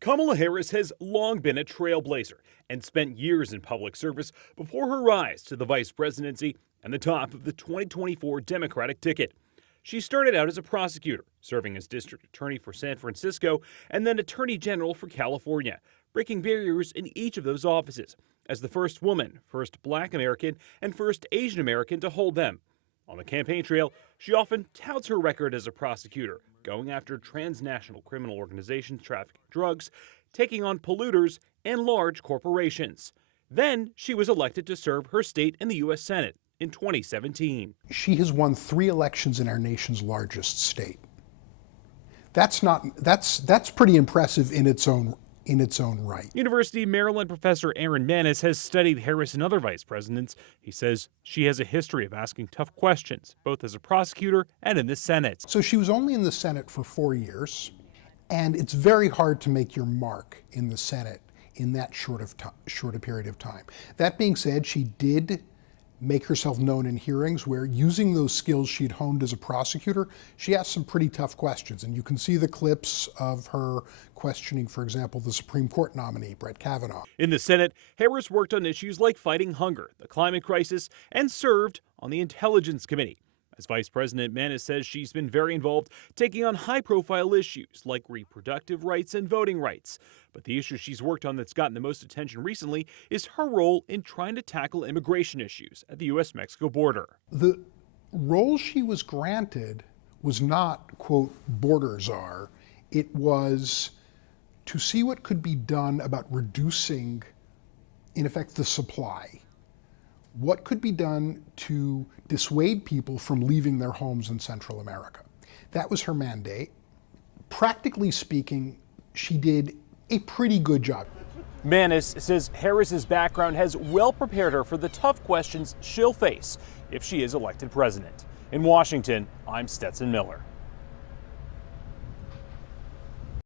Kamala Harris has long been a trailblazer and spent years in public service before her rise to the vice presidency and the top of the 2024 Democratic ticket. She started out as a prosecutor, serving as district attorney for San Francisco and then attorney general for California, breaking barriers in each of those offices as the first woman, first Black American, and first Asian American to hold them. On the campaign trail, she often touts her record as a prosecutor, going after transnational criminal organizations trafficking drugs, taking on polluters, and large corporations. Then she was elected to serve her state in the U.S. Senate in 2017. She has won 3 elections in our nation's largest state. That's pretty impressive in its own right. University of Maryland professor Aaron Manis has studied Harris and other vice presidents. He says she has a history of asking tough questions, both as a prosecutor and in the Senate. So she was only in the Senate for 4 years, and it's very hard to make your mark in the Senate in that short a period of time. That being said, she did make herself known in hearings where, using those skills she'd honed as a prosecutor, she asked some pretty tough questions. And you can see the clips of her questioning, for example, the Supreme Court nominee, Brett Kavanaugh. In the Senate, Harris worked on issues like fighting hunger, the climate crisis, and served on the Intelligence Committee. As Vice President Manis says, she's been very involved taking on high-profile issues like reproductive rights and voting rights. But the issue she's worked on that's gotten the most attention recently is her role in trying to tackle immigration issues at the U.S.-Mexico border. The role she was granted was not, quote, border czar. It was to see what could be done about reducing, in effect, the supply. What could be done to dissuade people from leaving their homes in Central America? That was her mandate. Practically speaking, she did a pretty good job. Manis says Harris's background has well prepared her for the tough questions she'll face if she is elected president. In Washington, I'm Stetson Miller.